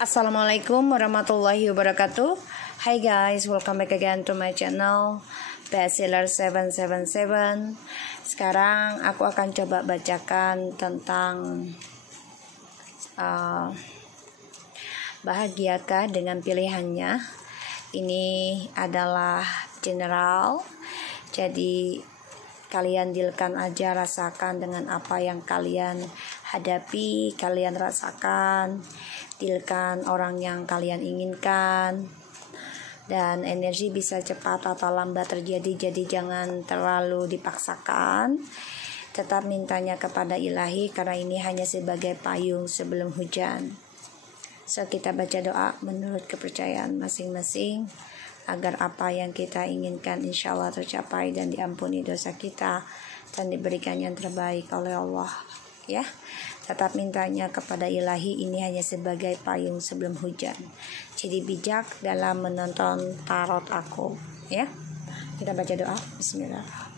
Assalamualaikum warahmatullahi wabarakatuh. Hi guys, welcome back again to my channel Bestseller 777. Sekarang aku akan coba bacakan tentang bahagiakah dengan pilihannya. Ini adalah general, jadi kalian dealkan aja, rasakan dengan apa yang kalian hadapi, kalian rasakan, dealkan orang yang kalian inginkan. Dan energi bisa cepat atau lambat terjadi, jadi jangan terlalu dipaksakan. Tetap mintanya kepada ilahi, karena ini hanya sebagai payung sebelum hujan. So kita baca doa menurut kepercayaan masing-masing, agar apa yang kita inginkan insya Allah tercapai dan diampuni dosa kita dan diberikan yang terbaik oleh Allah. Ya, tetap mintanya kepada ilahi, ini hanya sebagai payung sebelum hujan. Jadi bijak dalam menonton tarot aku. Ya, kita baca doa. Bismillahirrahmanirrahim.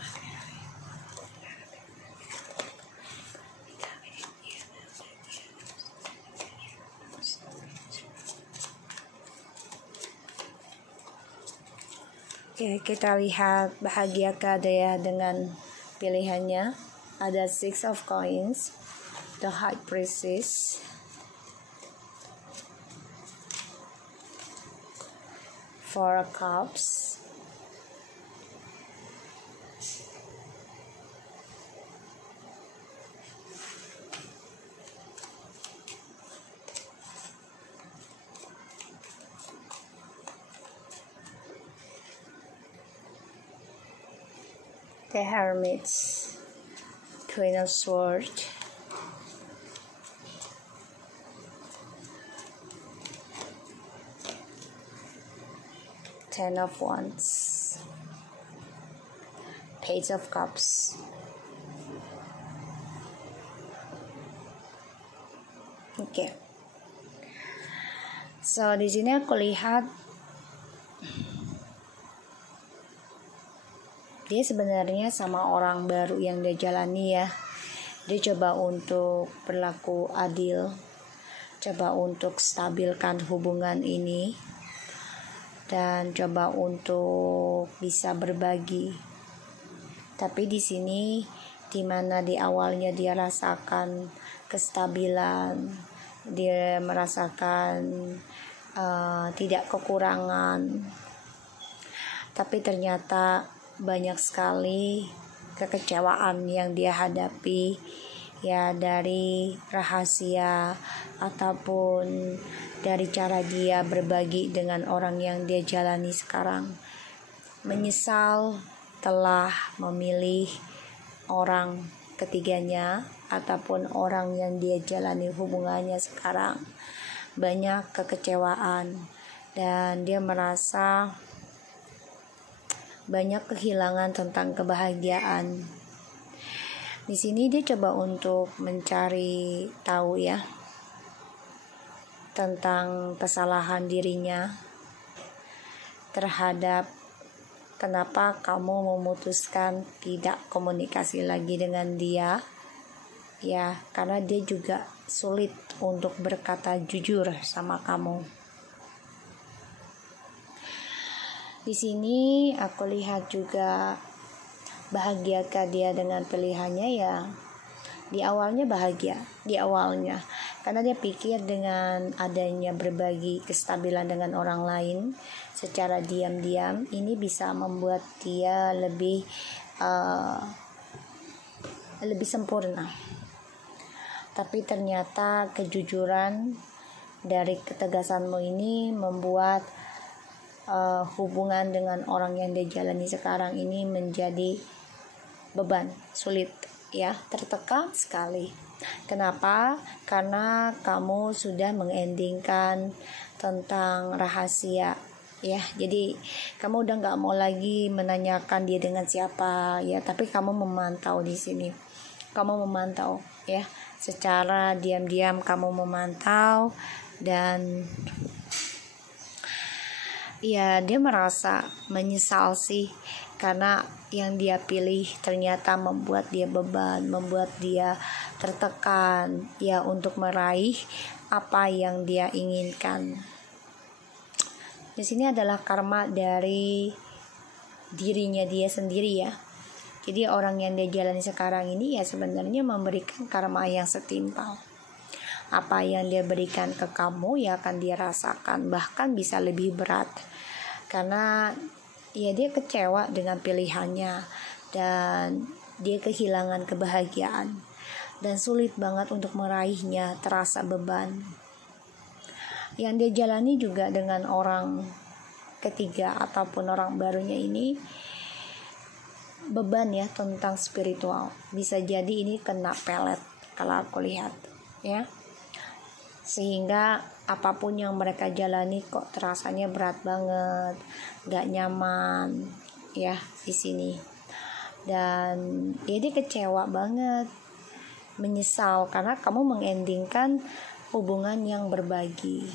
Oke, kita lihat bahagiakah dia dengan pilihannya. Ada Six of Coins, the High Priestess, Four of Cups, the Hermit, Queen of Swords, Ten of Wands, Page of Cups. Oke. So di sini aku lihat dia sebenarnya sama orang baru yang dia jalani ya. Dia coba untuk berlaku adil, coba untuk stabilkan hubungan ini, dan coba untuk bisa berbagi. Tapi di sini dimana di awalnya dia rasakan kestabilan, dia merasakan tidak kekurangan, tapi ternyata banyak sekali kekecewaan yang dia hadapi, ya, dari rahasia ataupun dari cara dia berbagi dengan orang yang dia jalani sekarang. Menyesal telah memilih orang ketiganya ataupun orang yang dia jalani hubungannya sekarang. Banyak kekecewaan dan dia merasa banyak kehilangan tentang kebahagiaan. Di sini dia coba untuk mencari tahu ya tentang kesalahan dirinya terhadap kenapa kamu memutuskan tidak komunikasi lagi dengan dia. Ya, karena dia juga sulit untuk berkata jujur sama kamu. Di sini aku lihat juga bahagiakah dia dengan pilihannya, ya. Di awalnya bahagia, di awalnya. Karena dia pikir dengan adanya berbagi kestabilan dengan orang lain secara diam-diam, ini bisa membuat dia lebih sempurna. Tapi ternyata kejujuran dari ketegasanmu ini membuat hubungan dengan orang yang dia jalani sekarang ini menjadi beban, sulit, ya, tertekan sekali. Kenapa? Karena kamu sudah mengendingkan tentang rahasia, ya. Jadi kamu udah nggak mau lagi menanyakan dia dengan siapa, ya. Tapi kamu memantau di sini, kamu memantau, ya, secara diam-diam kamu memantau dan ya dia merasa menyesal sih, karena yang dia pilih ternyata membuat dia beban, membuat dia tertekan ya untuk meraih apa yang dia inginkan. Di sini adalah karma dari dirinya dia sendiri ya. Jadi orang yang dia jalani sekarang ini ya sebenarnya memberikan karma yang setimpal. Apa yang dia berikan ke kamu ya akan dia rasakan, bahkan bisa lebih berat. Karena ya dia kecewa dengan pilihannya dan dia kehilangan kebahagiaan dan sulit banget untuk meraihnya, terasa beban. Yang dia jalani juga dengan orang ketiga ataupun orang barunya ini beban ya tentang spiritual. Bisa jadi ini kena pelet kalau aku lihat ya. Sehingga apapun yang mereka jalani kok terasanya berat banget, gak nyaman ya di sini. Dan dia kecewa banget, menyesal karena kamu mengendingkan hubungan yang berbagi.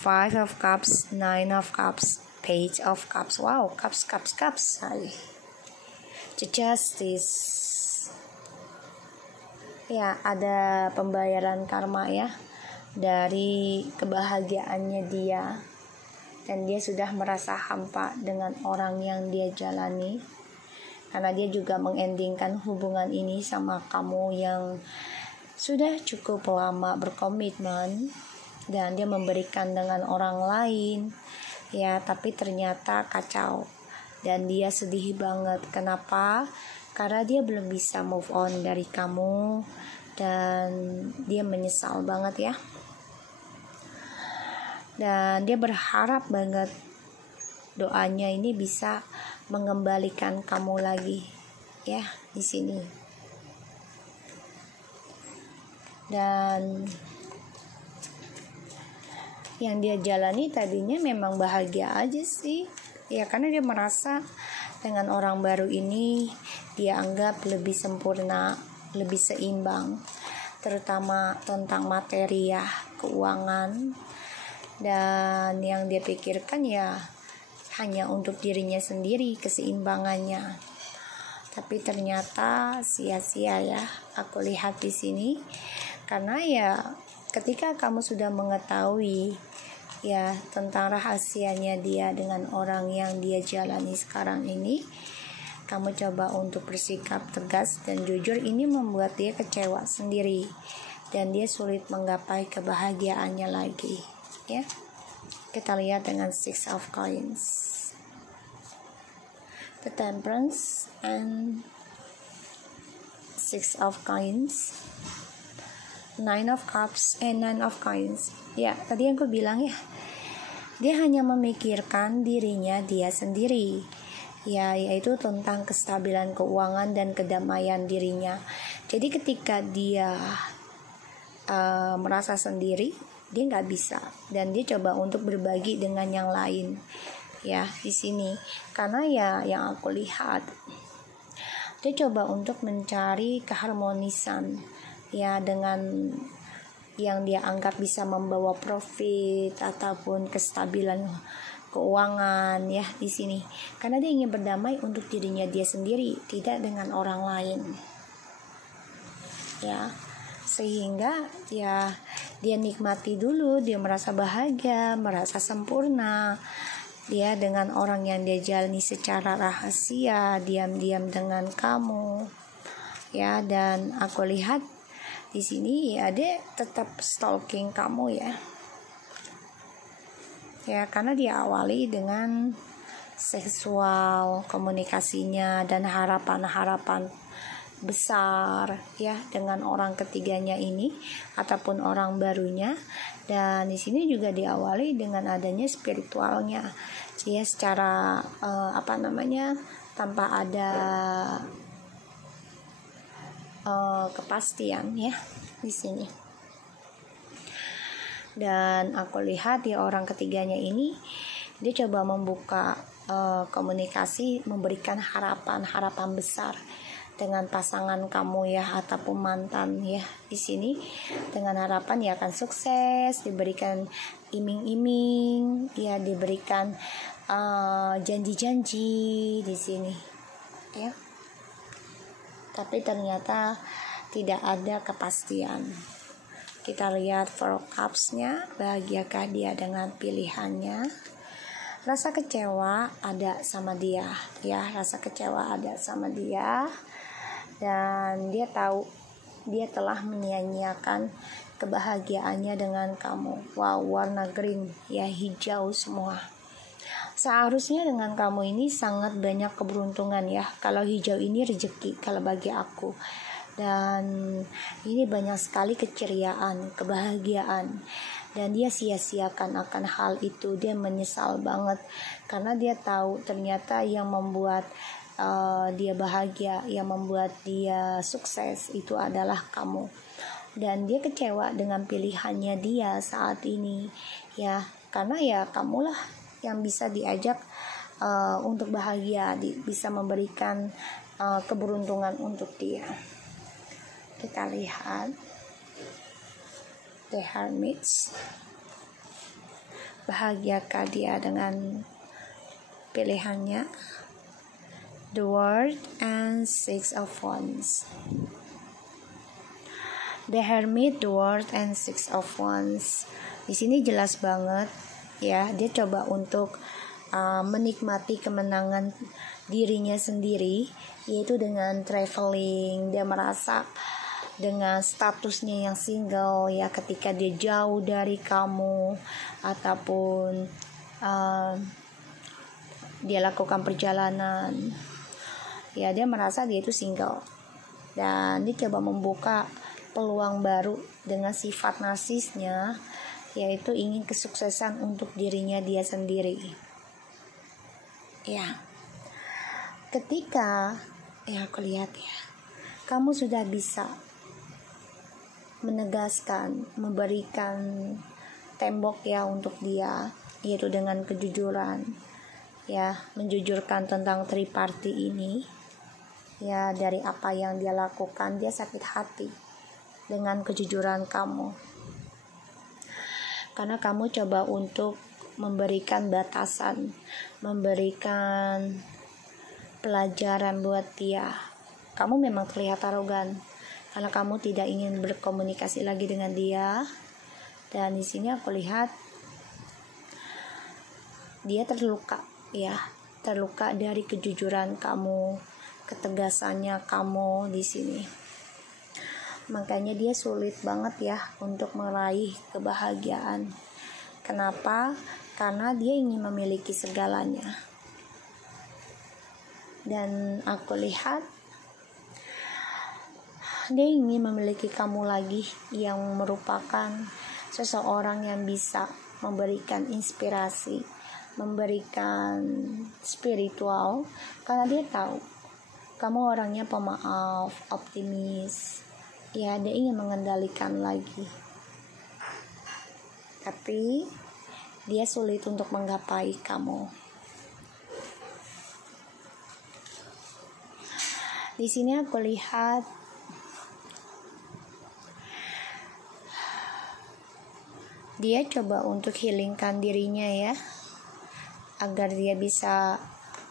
Five of Cups, Nine of Cups, Page of Cups. Wow, cups. The Justice. Ya, ada pembayaran karma ya dari kebahagiaannya dia, dan dia sudah merasa hampa dengan orang yang dia jalani, karena dia juga mengendingkan hubungan ini sama kamu yang sudah cukup lama berkomitmen, dan dia memberikan dengan orang lain ya, tapi ternyata kacau dan dia sedih banget. Kenapa? Karena dia belum bisa move on dari kamu dan dia menyesal banget ya. Dan dia berharap banget doanya ini bisa mengembalikan kamu lagi ya di sini. Dan yang dia jalani tadinya memang bahagia aja sih ya, karena dia merasa dengan orang baru ini dia anggap lebih sempurna, lebih seimbang, terutama tentang materi ya, keuangan. Dan yang dia pikirkan ya hanya untuk dirinya sendiri keseimbangannya. Tapi ternyata sia-sia ya aku lihat di sini, karena ya ketika kamu sudah mengetahui ya tentang rahasianya dia dengan orang yang dia jalani sekarang ini, kamu coba untuk bersikap tegas dan jujur. Ini membuat dia kecewa sendiri dan dia sulit menggapai kebahagiaannya lagi ya. Kita lihat dengan Six of Coins, The Temperance and Six of Coins, Nine of Cups and Nine of Coins. Ya, tadi yang aku bilang ya, dia hanya memikirkan dirinya dia sendiri ya, yaitu tentang kestabilan keuangan dan kedamaian dirinya. Jadi ketika dia merasa sendiri, dia nggak bisa, dan dia coba untuk berbagi dengan yang lain ya di sini. Karena ya yang aku lihat, dia coba untuk mencari keharmonisan ya dengan yang dia anggap bisa membawa profit ataupun kestabilan keuangan ya di sini. Karena dia ingin berdamai untuk dirinya dia sendiri, tidak dengan orang lain ya. Sehingga ya dia nikmati dulu, dia merasa bahagia, merasa sempurna dia dengan orang yang dia jalani secara rahasia, diam-diam dengan kamu ya. Dan aku lihat di sini ya dia tetap stalking kamu ya, karena dia awali dengan seksual komunikasinya dan harapan-harapan besar ya dengan orang ketiganya ini ataupun orang barunya. Dan di sini juga diawali dengan adanya spiritualnya ya, secara tanpa ada kepastian ya di sini. Dan aku lihat ya orang ketiganya ini dia coba membuka komunikasi, memberikan harapan besar dengan pasangan kamu ya, ataupun mantan ya. Di sini dengan harapan dia akan sukses, diberikan iming-iming ya, diberikan janji-janji di sini ya. Tapi ternyata tidak ada kepastian. Kita lihat Four Cups-nya, bahagiakah dia dengan pilihannya? Rasa kecewa ada sama dia ya, rasa kecewa ada sama dia, dan dia tahu dia telah menyia-nyiakan kebahagiaannya dengan kamu. Wow, warna green ya, hijau semua. Seharusnya dengan kamu ini sangat banyak keberuntungan ya. Kalau hijau ini rezeki kalau bagi aku. Dan ini banyak sekali keceriaan, kebahagiaan. Dan dia sia-siakan akan hal itu. Dia menyesal banget karena dia tahu ternyata yang membuat dia bahagia, yang membuat dia sukses itu adalah kamu. Dan dia kecewa dengan pilihannya dia saat ini ya, karena ya kamulah yang bisa diajak untuk bahagia, bisa memberikan keberuntungan untuk dia. Kita lihat The Hermit. Bahagiakah dia dengan pilihannya? The World and Six of Wands. The Hermit, The World and Six of Wands. Di sini jelas banget ya, dia coba untuk menikmati kemenangan dirinya sendiri, yaitu dengan traveling. Dia merasa dengan statusnya yang single ya, ketika dia jauh dari kamu ataupun dia lakukan perjalanan ya, dia merasa dia itu single, dan dia coba membuka peluang baru dengan sifat narsisnya, yaitu ingin kesuksesan untuk dirinya dia sendiri ya. Ketika ya aku lihat ya, kamu sudah bisa menegaskan, memberikan tembok ya untuk dia, yaitu dengan kejujuran ya, menjujurkan tentang triparty ini ya. Dari apa yang dia lakukan, dia sakit hati dengan kejujuran kamu, karena kamu coba untuk memberikan batasan, memberikan pelajaran buat dia. Kamu memang terlihat arogan karena kamu tidak ingin berkomunikasi lagi dengan dia. Dan di sini aku lihat dia terluka ya, terluka dari kejujuran kamu, ketegasannya kamu di sini. Makanya dia sulit banget ya untuk meraih kebahagiaan. Kenapa? Karena dia ingin memiliki segalanya. Dan aku lihat dia ingin memiliki kamu lagi, yang merupakan seseorang yang bisa memberikan inspirasi, memberikan spiritual, karena dia tahu kamu orangnya pemaaf, optimis ya. Dia ingin mengendalikan lagi, tapi dia sulit untuk menggapai kamu. Di sini aku lihat dia coba untuk healingkan dirinya ya, agar dia bisa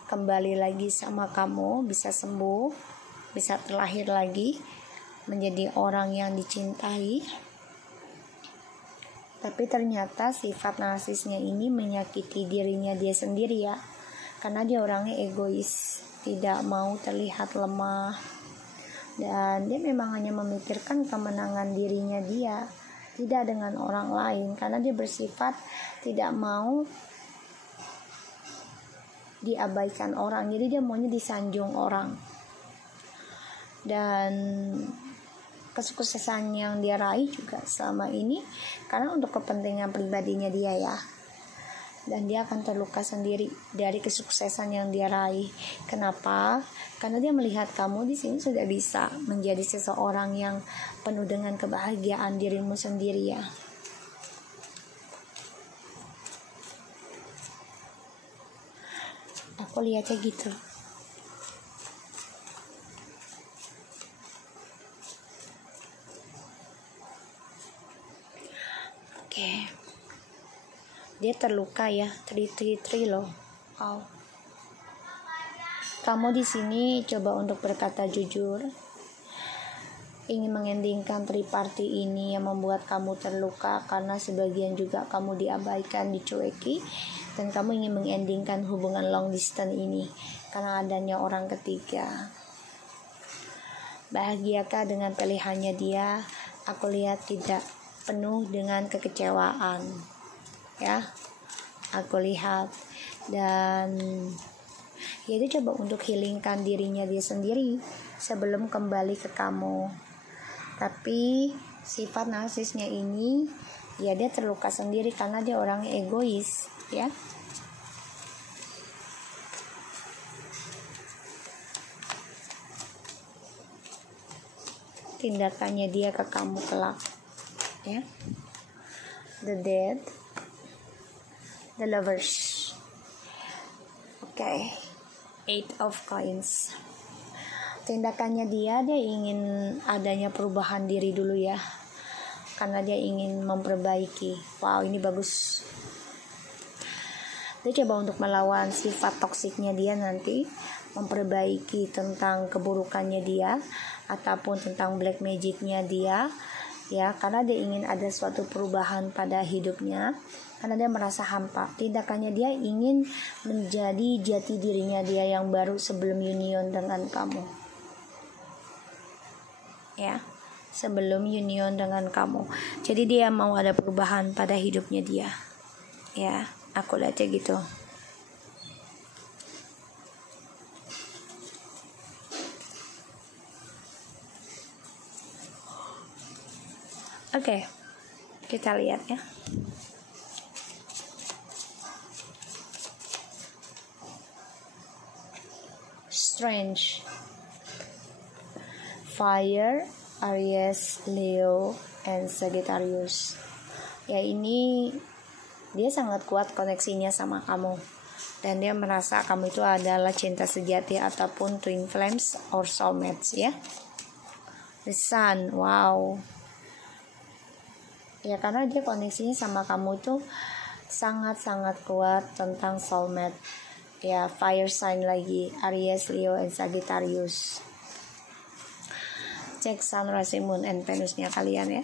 kembali lagi sama kamu, bisa sembuh, bisa terlahir lagi menjadi orang yang dicintai. Tapi ternyata sifat narsisnya ini menyakiti dirinya dia sendiri ya, karena dia orangnya egois, tidak mau terlihat lemah, dan dia memang hanya memikirkan kemenangan dirinya dia, tidak dengan orang lain, karena dia bersifat tidak mau diabaikan orang, jadi dia maunya disanjung orang. Dan kesuksesan yang dia raih juga selama ini karena untuk kepentingan pribadinya dia ya, dan dia akan terluka sendiri dari kesuksesan yang dia raih. Kenapa? Karena dia melihat kamu di sini sudah bisa menjadi seseorang yang penuh dengan kebahagiaan dirimu sendiri ya. Aku lihatnya gitu. Oke. Dia terluka ya, 333 loh. Wow. Kamu di sini coba untuk berkata jujur. Ingin mengendingkan triparty ini yang membuat kamu terluka karena sebagian juga kamu diabaikan, dicueki, dan kamu ingin mengendingkan hubungan long distance ini karena adanya orang ketiga. Bahagiakah dengan pilihannya dia? Aku lihat tidak, penuh dengan kekecewaan. Ya, aku lihat. Dan ya dia coba untuk healingkan dirinya dia sendiri sebelum kembali ke kamu. Tapi sifat narsisnya ini ya dia terluka sendiri karena dia orang egois, ya. Tindakannya dia ke kamu kelak, ya. The Dead, The Lovers. Oke. 8 of Coins. Tindakannya dia ingin adanya perubahan diri dulu ya, karena dia ingin memperbaiki. Wow, ini bagus. Dia coba untuk melawan sifat toksiknya dia nanti, memperbaiki tentang keburukannya dia ataupun tentang black magicnya dia, ya, karena dia ingin ada suatu perubahan pada hidupnya, karena dia merasa hampa. Tindakannya dia ingin menjadi jati dirinya dia yang baru sebelum union dengan kamu, ya, sebelum union dengan kamu. Jadi dia mau ada perubahan pada hidupnya dia, ya, aku lihatnya gitu. Oke, kita lihat ya. Strange. Fire, Aries, Leo, and Sagittarius. Ya, ini dia sangat kuat koneksinya sama kamu, dan dia merasa kamu itu adalah cinta sejati ataupun twin flames or soulmates, ya. The Sun, wow. Ya, karena dia koneksinya sama kamu itu sangat-sangat kuat tentang soulmate. Ya, fire sign lagi, Aries, Leo, and Sagittarius. Cek Sun, Rasi, Moon, and Venusnya kalian ya.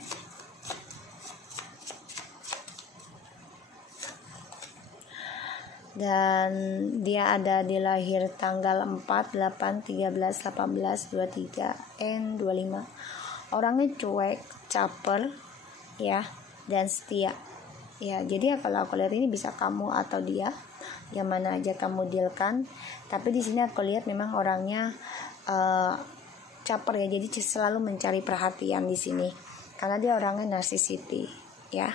Dan dia ada di lahir tanggal 4, 8, 13, 18, 23, and 25. Orangnya cuek, caper, ya, dan setia. Ya, jadi ya kalau aku lihat ini bisa kamu atau dia, yang mana aja kamu dealkan. Tapi di sini aku lihat memang orangnya caper ya, jadi selalu mencari perhatian di sini karena dia orangnya narcissistic, ya.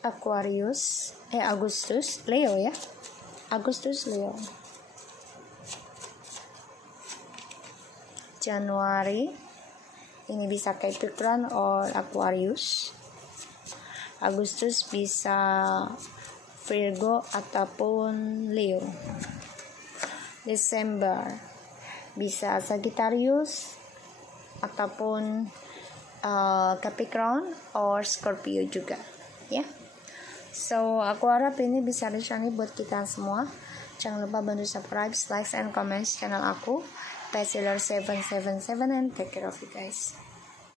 Aquarius, Agustus, Leo ya. Agustus, Leo. Januari ini bisa Capricorn or Aquarius. Agustus bisa Virgo ataupun Leo. Desember bisa Sagittarius ataupun Capricorn or Scorpio juga, ya. So aku harap ini bisa resonate buat kita semua. Jangan lupa bantu subscribe, like, and comment channel aku, Peseler777, and take care of you guys.